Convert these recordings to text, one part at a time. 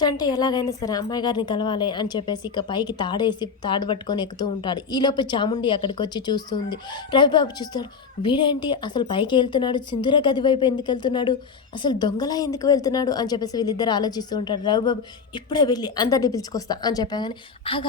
చంటి ఎలాగైనా సరే అమ్మాయి గారిని కలవాలి అని చెప్పేసి ఇక పైకి తాడేసి తాడు పట్టుకొని ఎక్కుతూ ఉంటాడు. ఈలోపు చాముండి అక్కడికొచ్చి చూస్తుంది. రవిబాబు చూస్తాడు. వీడేంటి అసలు పైకి వెళ్తున్నాడు, సింధూర గది వైపు ఎందుకు వెళ్తున్నాడు, అసలు దొంగలా ఎందుకు వెళ్తున్నాడు అని చెప్పేసి వీళ్ళిద్దరు ఆలోచిస్తూ ఉంటారు. రవిబాబు ఇప్పుడే వెళ్ళి అందరిని పిలుచుకొస్తా అని చెప్పగానే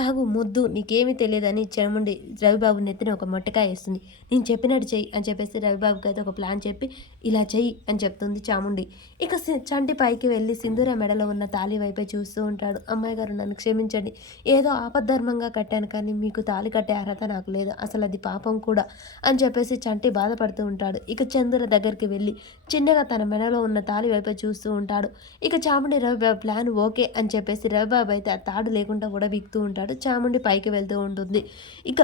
ఆగు ముద్దు నీకేమీ తెలియదని చాముండి రవిబాబు నెత్తిన ఒక మొట్టకాయ వేస్తుంది. నేను చెప్పినట్టు చెయ్యి అని చెప్పేసి రవిబాబుకి అయితే ఒక ప్లాన్ చెప్పి ఇలా చెయ్యి అని చెప్తుంది చాముండి. ఇక చంటి పైకి వెళ్ళి సింధూర మెడలో ఉన్న తాళి వైపే చూస్తూ ఉంటాడు. అమ్మాయి గారు నన్ను క్షమించండి, ఏదో ఆపద్ధర్మంగా కట్టాను కానీ మీకు తాళి కట్టే అర్హత నాకు లేదు, అసలు అది పాపం కూడా అని చెప్పేసి చంటి బాధపడుతూ ఉంటాడు. ఇక చంద్ర దగ్గరికి వెళ్ళి చిన్నగా తన మెడలో ఉన్న తాళి వైపే చూస్తూ ఉంటాడు. ఇక చాముండి రవిబాబు ప్లాన్ ఓకే అని చెప్పేసి రవిబాబు అయితే ఆ తాడు లేకుండా కూడా బిగుతూ ఉంటాడు. చాముండి పైకి వెళ్తూ ఉంటుంది. ఇక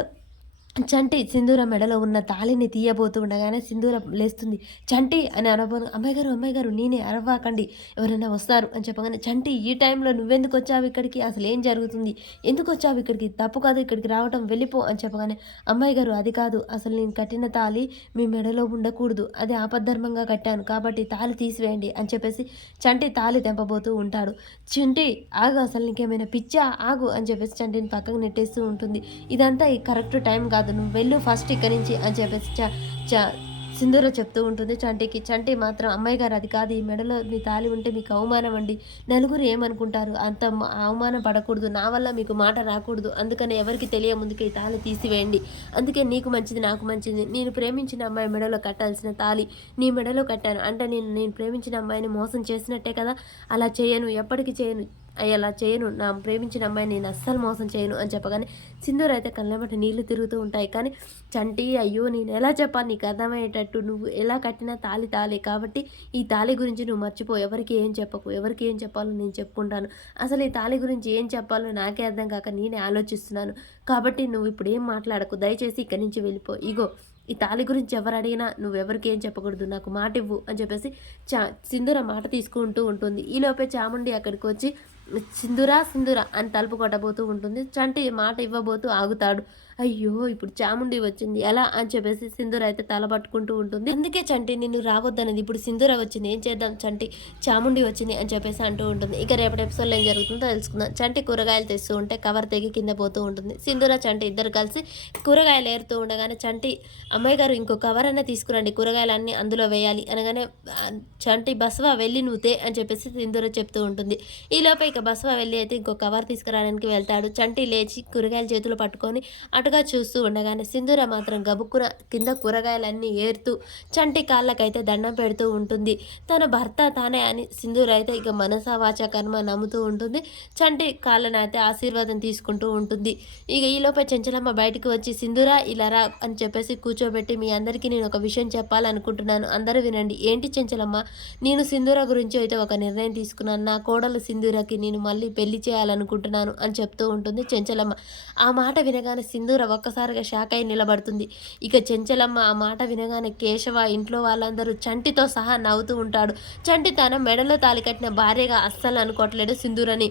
చంటి సింధూర మెడలో ఉన్న తాళిని తీయబోతూ ఉండగానే సింధూర లేస్తుంది. చంటి అని అనబోను. అమ్మాయి గారు నేనే, అరవాకండి, ఎవరైనా వస్తారు అని చెప్పగానే చంటి ఈ టైంలో నువ్వెందుకు వచ్చావు ఇక్కడికి, అసలు ఏం జరుగుతుంది, ఎందుకు వచ్చావు ఇక్కడికి, తప్పు కాదు ఇక్కడికి రావటం, వెళ్ళిపో అని చెప్పగానే అమ్మాయి గారు అది కాదు, అసలు నేను కట్టిన తాళి మీ మెడలో ఉండకూడదు, అది ఆపద్ధర్మంగా కట్టాను కాబట్టి తాళి తీసివేయండి అని చెప్పేసి చంటి తాళి తెంపబోతూ ఉంటాడు. చంటి ఆగు, అసలు నీకేమైనా పిచ్చా, ఆగు అని చెప్పేసి చంటిని పక్కకు నెట్టేస్తూ ఉంటుంది. ఇదంతా ఈ కరెక్ట్ టైం కాదు, నువ్వు వెళ్ళు ఫస్ట్ ఇక్కడి నుంచి అని చెప్పేసి సింధూర చెప్తూ ఉంటుంది చంటికి. చంటి మాత్రం అమ్మాయి గారు అది కాదు, ఈ మెడలో మీ తాళి ఉంటే మీకు అవమానం అండి, నలుగురు ఏమనుకుంటారు, అంత అవమానం పడకూడదు, నా వల్ల మీకు మాట రాకూడదు, అందుకని ఎవరికి తెలియ ముందుకే ఈ తాళి తీసివేయండి, అందుకే నీకు మంచిది నాకు మంచిది, నేను ప్రేమించిన అమ్మాయి మెడలో కట్టాల్సిన తాళి నీ మెడలో కట్టాను అంటే నేను ప్రేమించిన అమ్మాయిని మోసం చేసినట్టే కదా, అలా చేయను, ఎప్పటికీ చేయను, అలా చేయను, నా ప్రేమించిన అమ్మాయిని నేను అస్సలు మోసం చేయను అని చెప్పగానే సింధూర్ అయితే కళ్ళెమ్మట నీళ్లు తిరుగుతూ ఉంటాయి. కానీ చంటి అయ్యో నేను ఎలా చెప్పాలి నీకు అర్థమయ్యేటట్టు, నువ్వు ఎలా కట్టినా తాళి కాబట్టి ఈ తాళి గురించి నువ్వు మర్చిపో, ఎవరికి ఏం చెప్పకు, ఎవరికి ఏం చెప్పాలో నేను చెప్పుకుంటాను, అసలు ఈ తాళి గురించి ఏం చెప్పాలో నాకే అర్థం కాక నేనే ఆలోచిస్తున్నాను, కాబట్టి నువ్వు ఇప్పుడు ఏం మాట్లాడకు, దయచేసి ఇక్కడి నుంచి వెళ్ళిపో, ఇగో ఈ తాళి గురించి ఎవరు అడిగినా నువ్వెవరికి ఏం చెప్పకూడదు, నాకు మాట ఇవ్వు అని చెప్పేసి సింధూర మాట తీసుకుంటూ ఉంటుంది. ఈలోపే చాముండి అక్కడికి వచ్చి సింధూర అని తలుపు కొట్టబోతూ ఉంటుంది. చంటి మాట ఇవ్వబోతూ ఆగుతాడు. అయ్యో ఇప్పుడు చాముండి వచ్చింది ఎలా అని చెప్పేసి సింధూర అయితే తల పట్టుకుంటూ ఉంటుంది. అందుకే చంటి నిన్ను రావద్దన్నది, ఇప్పుడు సింధూర వచ్చింది ఏం చేద్దాం చంటి, చాముండి వచ్చింది అని చెప్పేసి అంటూ ఉంటుంది. ఇక రేపటి ఎపిసోడ్లో ఏం జరుగుతుందో తెలుసుకుందాం. చంటి కూరగాయలు తెస్తూ ఉంటే కవర్ తెగి కింద పోతూ ఉంటుంది. సింధూర చంటి ఇద్దరు కలిసి కూరగాయలు ఏరుతూ ఉండగానే చంటి అమ్మాయి గారు ఇంకో కవర్ అన్నా తీసుకురండి, కూరగాయలన్నీ అందులో వేయాలి అనగానే చంటి బస్వా వెళ్ళి నువ్వుతే అని చెప్పేసి సింధూర చెప్తూ ఉంటుంది. ఈలోపే ఇక బస్వా వెళ్ళి అయితే ఇంకో కవర్ తీసుకురావడానికి వెళ్తాడు. చంటి లేచి కూరగాయలు చేతులు పట్టుకొని అటుగా చూస్తూ ఉండగానే సింధూర మాత్రం గబుక్కున కింద కూరగాయలన్నీ ఏరుతూ చంటి కాళ్ళకైతే దండం పెడుతూ ఉంటుంది. తన భర్త తానే అని సింధూర అయితే ఇక మనసా వాచ కర్మ నమ్ముతూ ఉంటుంది. చంటి కాళ్ళని అయితే ఆశీర్వాదం తీసుకుంటూ ఉంటుంది. ఇక ఈలోపే చెంచలమ్మ బయటకు వచ్చి సింధూర ఇలా రా అని చెప్పేసి కూర్చోబెట్టి మీ అందరికీ నేను ఒక విషయం చెప్పాలనుకుంటున్నాను, అందరూ వినండి. ఏంటి చెంచలమ్మ, నేను సింధూర గురించి అయితే ఒక నిర్ణయం తీసుకున్నాను, నా కోడలు సింధూరకి నేను మళ్ళీ పెళ్లి చేయాలనుకుంటున్నాను అని చెప్తూ ఉంటుంది చెంచలమ్మ. ఆ మాట వినగానే సింధూర ఒక్కసారిగా షాక్ అయి నిలబడుతుంది. ఇక చెంచలమ్మ ఆ మాట వినగానే కేశవ ఇంట్లో వాళ్ళందరూ చంటితో సహా నవ్వుతూ ఉంటాడు. చంటి తన మెడలో తాలి కట్టిన భార్యగా అస్సలు అనుకోవట్లేడు సింధూరని,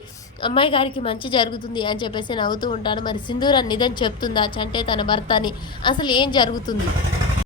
అమ్మాయి గారికి మంచి జరుగుతుంది అని చెప్పేసి నవ్వుతూ ఉంటాడు. మరి సింధూర నిజం చెప్తుందా చంటే తన భర్తని, అసలు ఏం జరుగుతుంది?